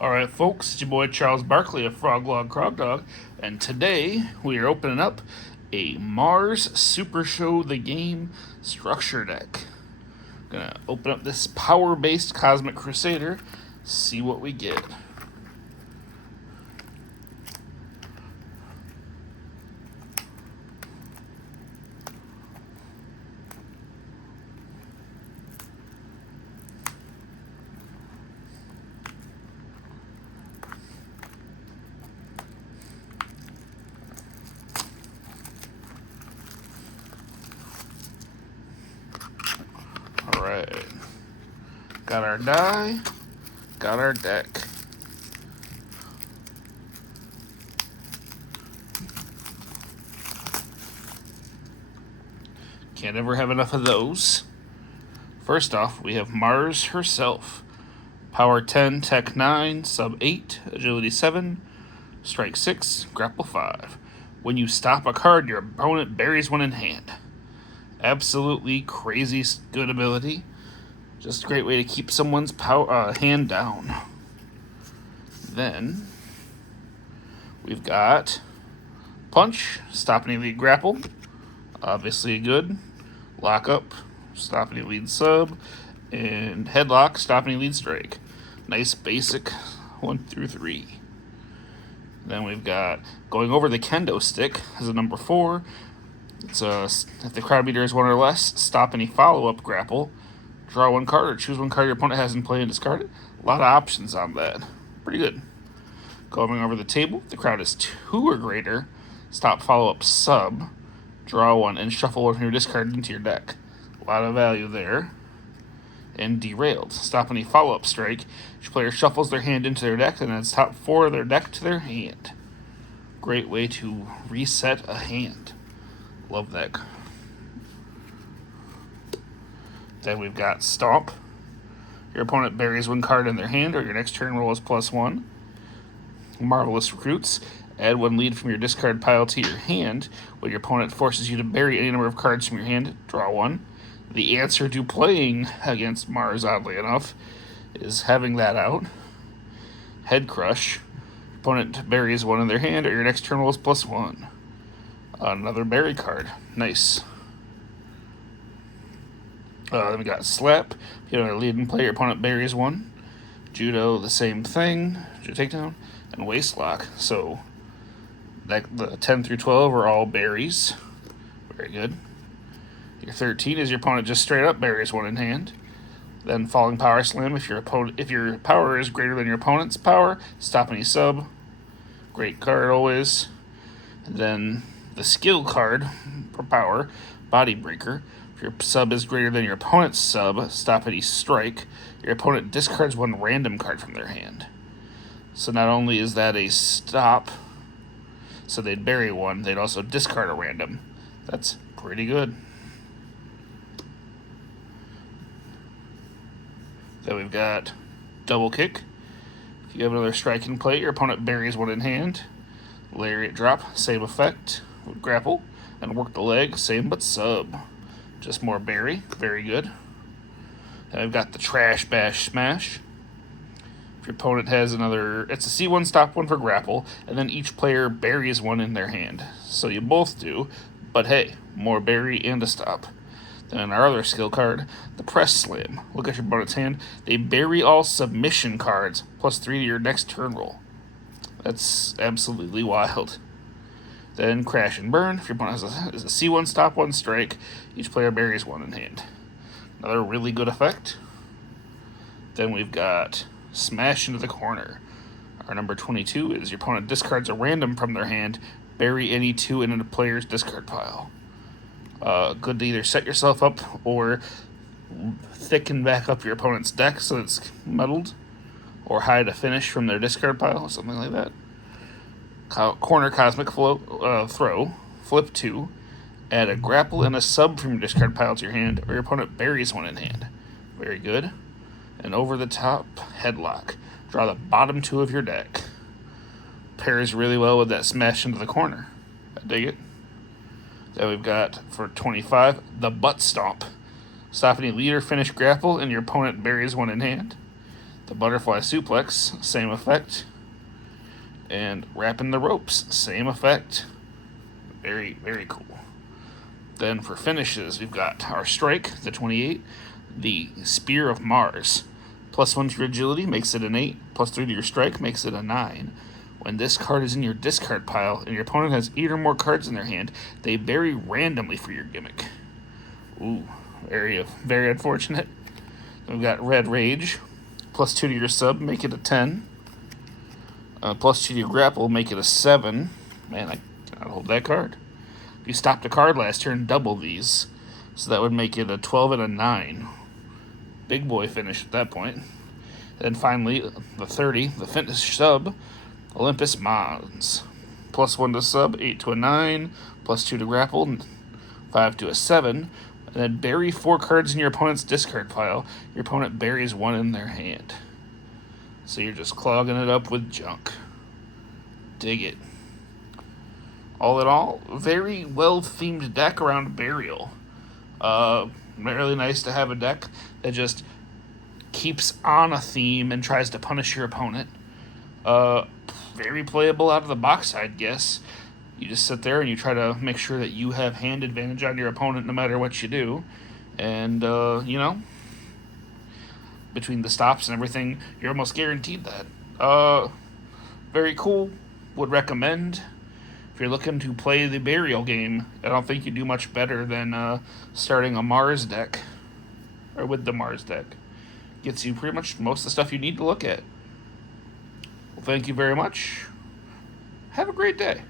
Alright folks, it's your boy Charles Barkley of Crog, and today we are opening up a Mars Supershow the Game structure deck. Gonna open up this power-based Cosmic Crusader, see what we get. Alright, got our die, got our deck. Can't ever have enough of those. First off, we have Mars herself. Power 10, Tech 9, Sub 8, Agility 7, Strike 6, Grapple 5. When you stop a card, your opponent buries one in hand. Absolutely crazy good ability. Just a great way to keep someone's hand down. Then we've got Punch, stop any lead grapple. Obviously good. Lock up, stop any lead sub. And Headlock, stop any lead strike. Nice basic 1 through 3. Then we've got Going Over the Kendo Stick as a number 4. It's if the crowd meter is 1 or less, stop any follow-up grapple. Draw 1 card or choose 1 card your opponent has in play and discard it. A lot of options on that. Pretty good. Going over the table, if the crowd is 2 or greater, stop follow-up sub. Draw 1 and shuffle 1 from your discard into your deck. A lot of value there. And Derailed. Stop any follow-up strike. Each player shuffles their hand into their deck and adds top 4 of their deck to their hand. Great way to reset a hand. Love that. Then we've got Stomp. Your opponent buries 1 card in their hand, or your next turn roll is +1. Marvelous Recruits. Add 1 lead from your discard pile to your hand. When your opponent forces you to bury any number of cards from your hand, draw 1. The answer to playing against Mars, oddly enough, is having that out. Head Crush. Opponent buries 1 in their hand, or your next turn roll is +1. Another berry card. Nice. Then we got Slap. If you have a lead and play, your opponent buries 1. Judo, the same thing. Judo Takedown. And Waistlock. So the 10 through 12 are all berries. Very good. Your 13 is your opponent just straight up buries 1 in hand. Then Falling Power Slam. If your power is greater than your opponent's power, stop any sub. Great card always. And then the skill card for power, Body Breaker. If your sub is greater than your opponent's sub, stop any strike. Your opponent discards 1 random card from their hand. So not only is that a stop, so they'd bury 1, they'd also discard a random. That's pretty good. Then we've got Double Kick. If you have another strike in play, your opponent buries 1 in hand. Lariat Drop, same effect. Grapple and work the leg, same but sub. Just more berry, very good. Then we've got the Trash Bash Smash. If your opponent has another, it's a C1 stop 1 for grapple, and then each player buries 1 in their hand. So you both do, but hey, more berry and a stop. Then our other skill card, the Press Slam. Look at your opponent's hand. They bury all submission cards, +3 to your next turn roll. That's absolutely wild. Then Crash and Burn. If your opponent has a C1 stop 1 strike, each player buries 1 in hand. Another really good effect. Then we've got Smash into the Corner. Our number 22 is your opponent discards a random from their hand, bury any 2 in a player's discard pile. Good to either set yourself up or thicken back up your opponent's deck so it's muddled, or hide a finish from their discard pile, or something like that. Corner Cosmic Throw, flip 2, add a grapple and a sub from your discard pile to your hand, or your opponent buries 1 in hand. Very good. And Over the Top Headlock. Draw the bottom 2 of your deck. Pairs really well with that Smash into the Corner. I dig it. Then we've got, for 25, the Butt Stomp. Stop any lead or finish grapple, and your opponent buries 1 in hand. The butterfly suplex, same effect. And wrapping the ropes, same effect. Very, very cool. Then for finishes, we've got our strike, the 28, the Spear of Mars. +1 to your agility makes it an 8, +3 to your strike makes it a 9. When this card is in your discard pile and your opponent has 8 or more cards in their hand, they bury randomly for your gimmick. Ooh, very unfortunate. Then we've got Red Rage, +2 to your sub, make it a 10. +2 to your grapple, make it a 7. Man, I cannot hold that card. If you stopped a card last turn, double these. So that would make it a 12 and a 9. Big boy finish at that point. And finally, the 30, the finish sub, Olympus Mons. +1 to sub, 8 to a 9, +2 to grapple, 5 to a 7. And then bury 4 cards in your opponent's discard pile. Your opponent buries 1 in their hand. So you're just clogging it up with junk. Dig it. All in all, very well-themed deck around Burial. Really nice to have a deck that just keeps on a theme and tries to punish your opponent. Very playable out of the box, I'd guess. You just sit there and you try to make sure that you have hand advantage on your opponent no matter what you do. And, between the stops and everything, you're almost guaranteed that. Very cool. Would recommend. If you're looking to play the Burial game, I don't think you do much better than starting a Mars deck. Or with the Mars deck. Gets you pretty much most of the stuff you need to look at. Well, thank you very much. Have a great day.